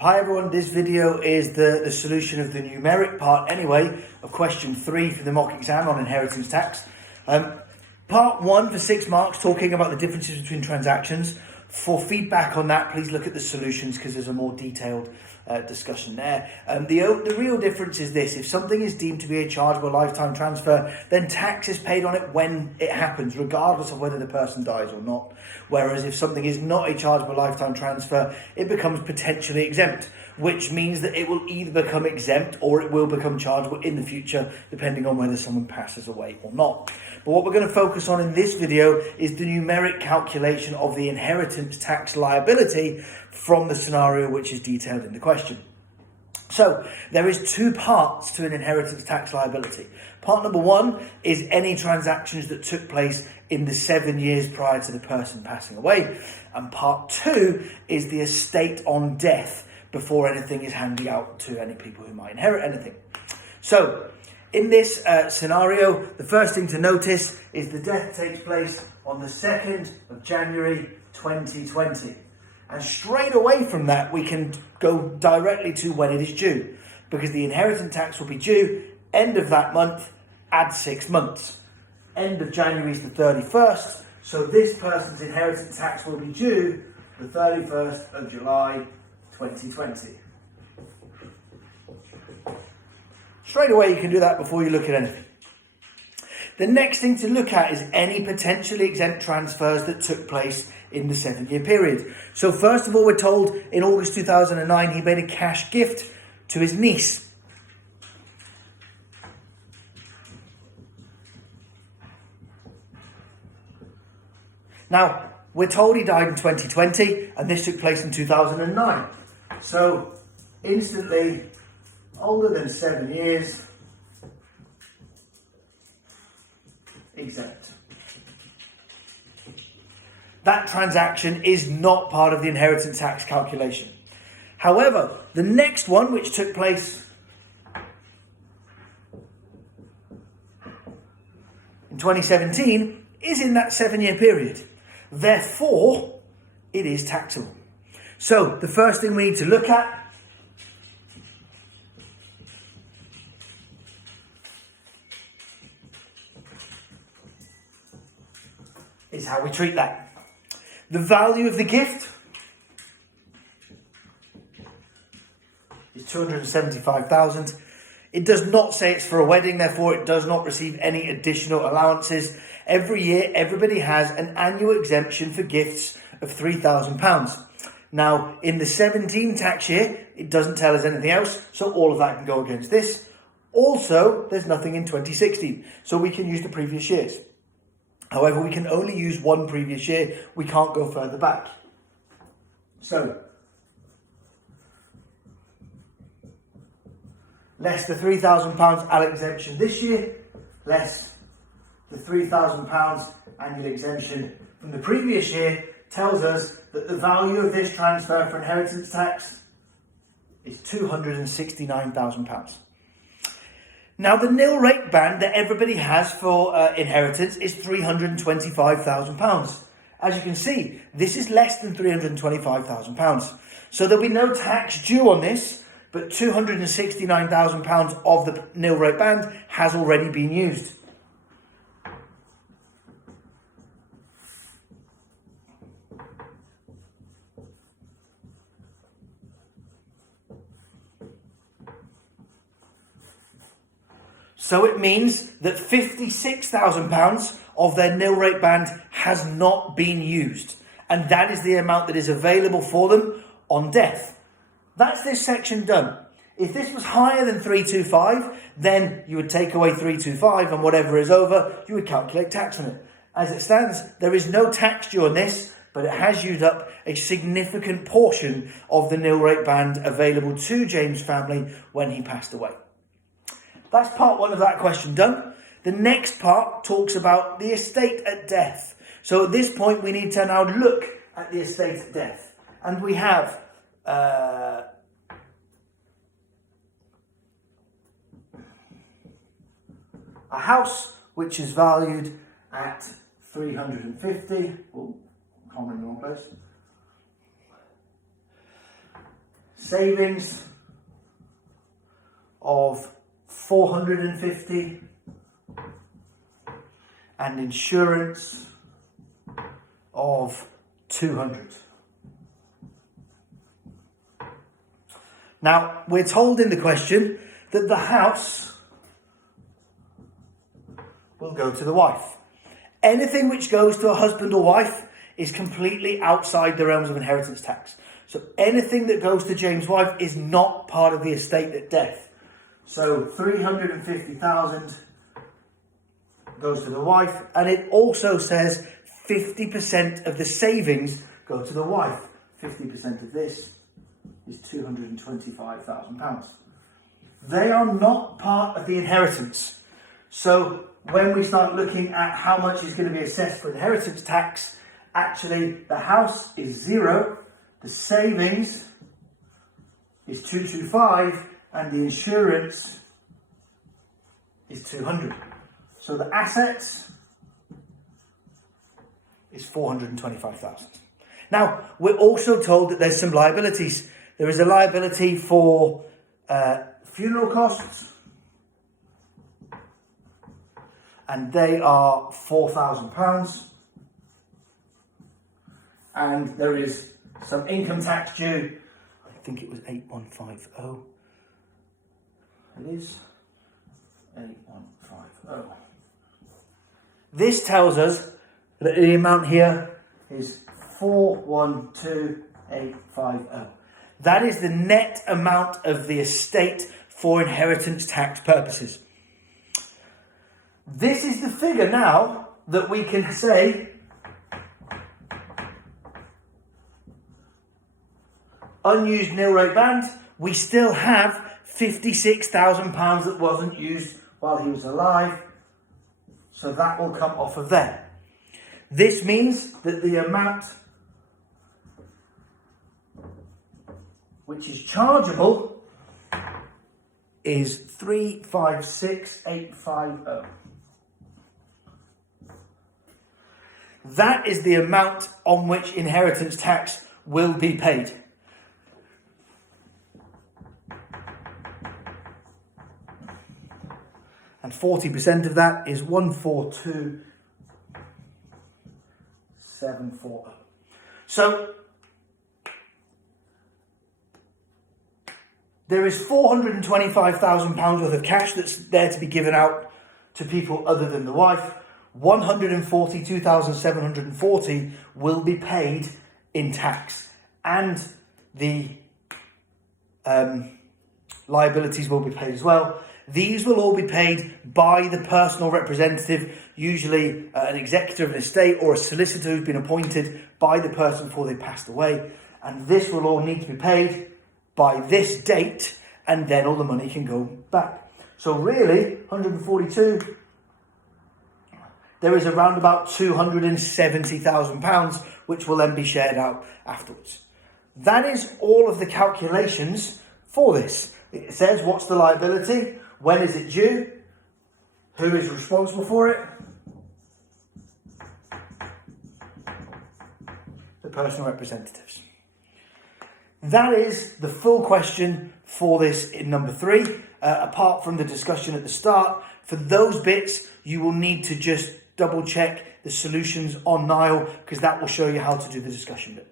Hi everyone, this video is the solution of the numeric part anyway of question 3 for the mock exam on inheritance tax. Part 1 for 6 marks, talking about the differences between transactions. For feedback on that, please look at the solutions because there's a more detailed discussion there. The real difference is this: if something is deemed to be a chargeable lifetime transfer, then tax is paid on it when it happens, regardless of whether the person dies or not. Whereas if something is not a chargeable lifetime transfer, it becomes potentially exempt, which means that it will either become exempt or it will become chargeable in the future, depending on whether someone passes away or not. But what we're going to focus on in this video is the numeric calculation of the inheritance tax liability from the scenario which is detailed in the question. So there is 2 parts to an inheritance tax liability. Part number 1 is any transactions that took place in the 7 years prior to the person passing away. And part 2 is the estate on death, before anything is handed out to any people who might inherit anything. So in this scenario, the first thing to notice is the death takes place on the 2nd of January 2020. And straight away from that, we can go directly to when it is due, because the inheritance tax will be due end of that month, add 6 months. End of January is the 31st, so this person's inheritance tax will be due the 31st of July 2020. Straight away, you can do that before you look at anything. The next thing to look at is any potentially exempt transfers that took place in the 7-year period. So first of all, we're told in August 2009, he made a cash gift to his niece. Now, we're told he died in 2020, and this took place in 2009. So, instantly, older than 7 years, exempt. That transaction is not part of the inheritance tax calculation. However, the next one, which took place in 2017, is in that 7-year period. Therefore, it is taxable. So, the first thing we need to look at is how we treat that. The value of the gift is $275,000. It does not say it's for a wedding, therefore it does not receive any additional allowances. Every year, everybody has an annual exemption for gifts of £3,000. Now, in the 17 tax year, it doesn't tell us anything else, so all of that can go against this. Also, there's nothing in 2016, so we can use the previous years. However, we can only use one previous year. We can't go further back. So, less the £3,000 annual exemption this year, less the £3,000 annual exemption from the previous year, tells us that the value of this transfer for inheritance tax is £269,000. Now, the nil rate band that everybody has for inheritance is £325,000. As you can see, this is less than £325,000. So there'll be no tax due on this, but £269,000 of the nil rate band has already been used. So it means that £56,000 of their nil rate band has not been used. And that is the amount that is available for them on death. That's this section done. If this was higher than 325, then you would take away 325 and whatever is over, you would calculate tax on it. As it stands, there is no tax due on this, but it has used up a significant portion of the nil rate band available to James' family when he passed away. That's part 1 of that question done. The next part talks about the estate at death. So at this point, we need to now look at the estate at death. And we have a house which is valued at 350. Oh, I'm in the wrong place. savings of 450 and insurance of 200. Now, we're told in the question that the house will go to the wife. Anything which goes to a husband or wife is completely outside the realms of inheritance tax. So anything that goes to James' wife is not part of the estate at death. So 350,000 goes to the wife, and it also says 50% of the savings go to the wife. 50% of this is £225,000. They are not part of the inheritance. So when we start looking at how much is going to be assessed for inheritance tax, actually the house is 0, the savings is 225, and the insurance is 200. So the assets is 425,000. Now, we're also told that there's some liabilities. There is a liability for funeral costs, and they are £4,000. And there is some income tax due. I think it was 8150. It is 8150. This tells us that the amount here is 412850. That is the net amount of the estate for inheritance tax purposes. This is the figure now that we can say unused nil rate band. We still have £56,000 that wasn't used while he was alive. So that will come off of there. This means that the amount which is chargeable is 356,850. That is the amount on which inheritance tax will be paid. And 40% of that is 142,740. So there is £425,000 worth of cash that's there to be given out to people other than the wife. 142,740 will be paid in tax, and the liabilities will be paid as well. These will all be paid by the personal representative, usually an executor of an estate or a solicitor who's been appointed by the person before they passed away. And this will all need to be paid by this date, and then all the money can go back. So really, 142, there is around about £270,000, which will then be shared out afterwards. That is all of the calculations for this. It says what's the liability, when is it due, who is responsible for it, the personal representatives. That is the full question for this in number 3. Apart from the discussion at the start, for those bits, you will need to just double check the solutions on Nile, because that will show you how to do the discussion bit.